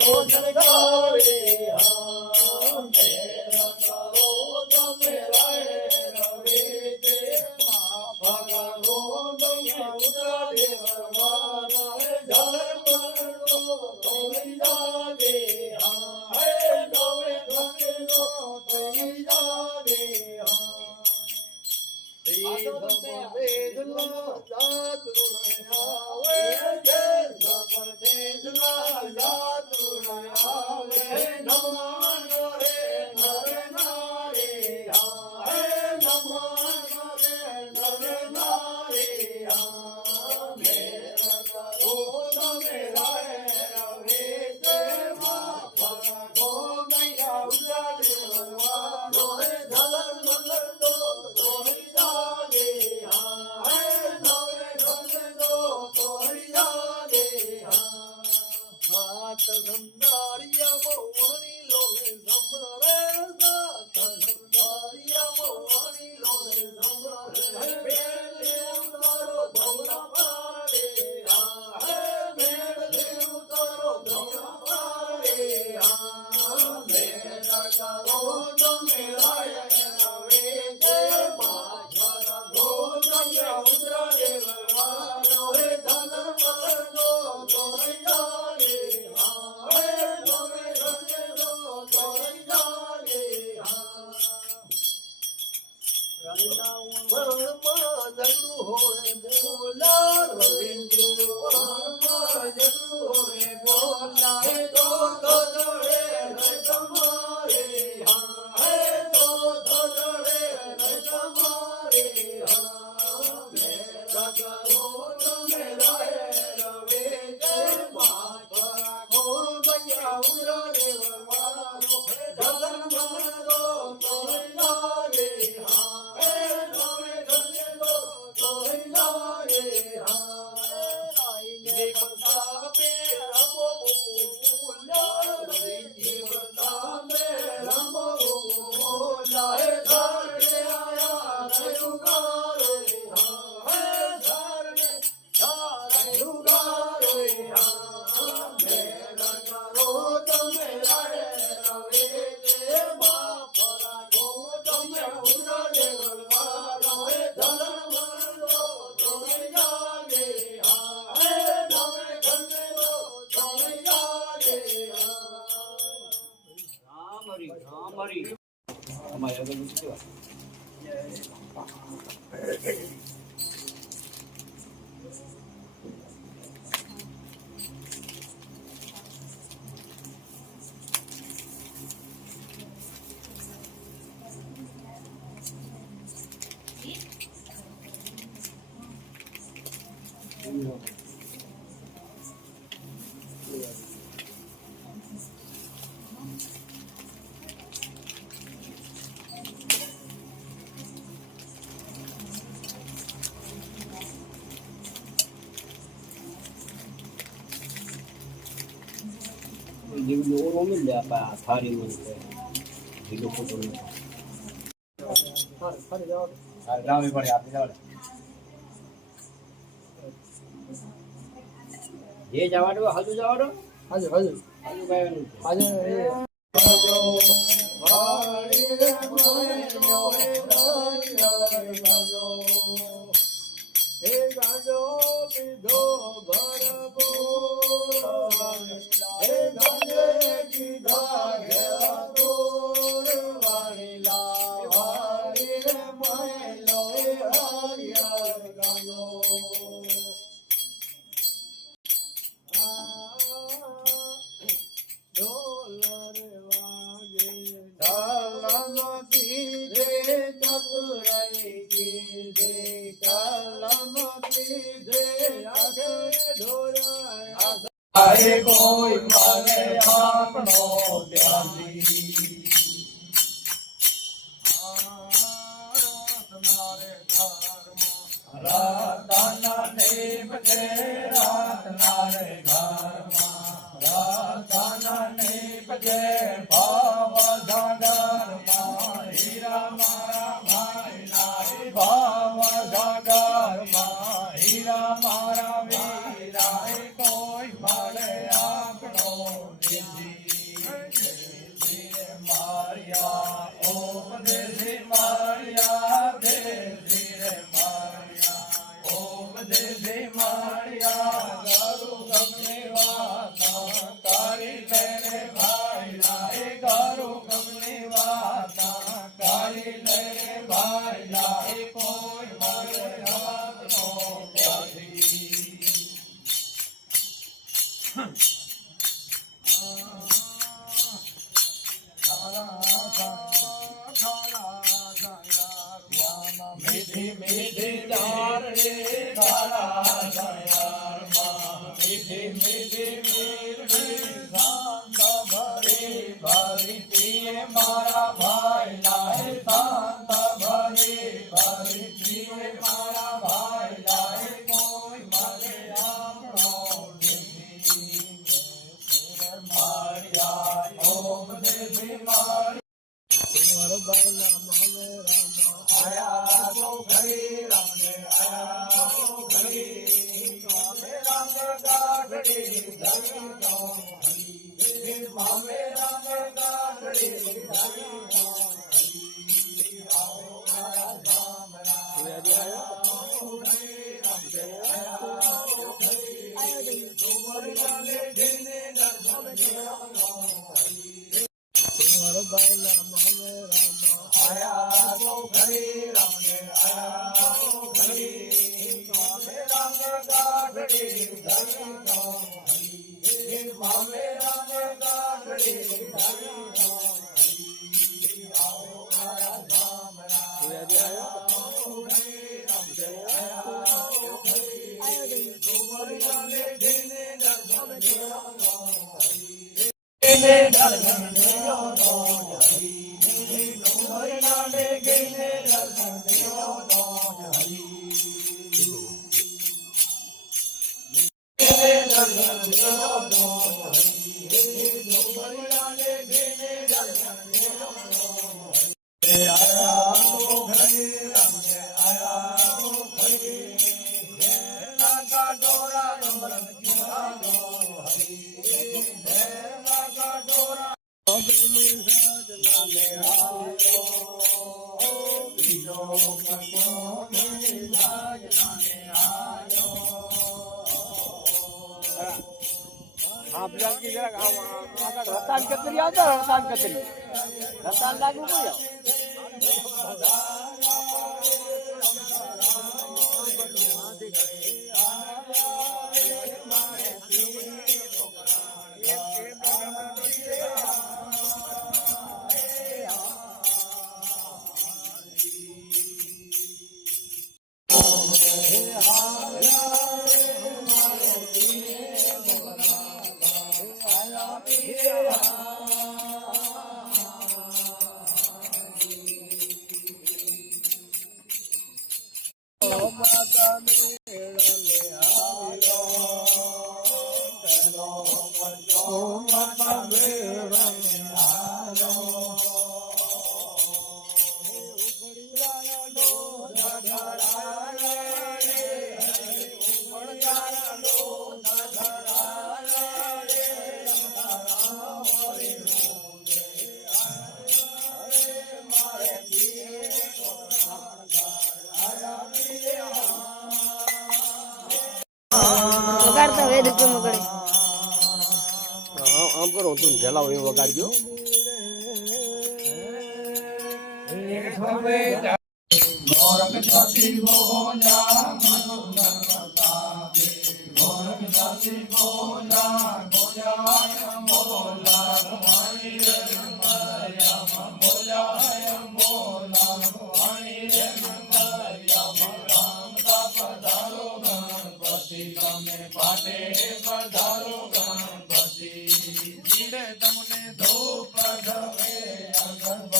Nó mình là bà thà đi mình thì lúc không được ra đi bari आप जाओ ये जावा दो हजू जावा दो हजू हजू हजू काय हजू कोई माने आपनो त्यागी रात नाने बजे रात नाने घर रात नाने बजे बाबा जागर हीरा मारा भाई नाई बाबा जागर हीरा मारा वीरा कोई मारे आपनो મીઠી મીઠી ડારડે ખારા દયારમાં મીઠી મીઠી મીઠી શાંત ભરી ભરી પીએ મારા ભાઈ લાય શાંત ભરી ભરી પીએ મારા ભાઈ લાય કોઈ મને આપણો મારિયા ઓમ દેવી મારી આયા તો ઘડી રામે આયા તો ઘડી રામ ગાઢડી ધરી તો હરી મામે રામ ગાઢડી ધરી તો હરી આવો મારા ધામ આયા તો ઘડી રામે આયા તો ઘડી ડુમરિયાને દિને દર્શન દેવાનો હરી આયા તો ઘડી રામે આયા તો ઘડી મામે રામ ગાઢડી ધરી તો હરી મામે રામ ગાઢડી ધરી તો હરી આવો મારા ધામ આયા તો ઘડી રામે આયા તો ઘડી ડુમરિયાને દિને દર્શન દેવાનો હરી દિને દર્શન દેવાનો હરી ડુમરિયાને ગઈને દર્શન દેવાનો હરી દર્શન દેવાનો હરી ડુમરિયાને ગઈને દર્શન દેવાનો હરી આયા તો ઘડી રામે આયા તો ઘડી નાકા ડોરા અમૃત કિનારો હરી નાકા ડોરા आपल्या की जरा रतान कतरी आवता रतान कतरी रतान लागू पड्या વગાડતા વેદ કેમ વગાડે આમ કરો તું જલાવ એ વગાડજો તમને ધૂપ ધવે અગરબત્તી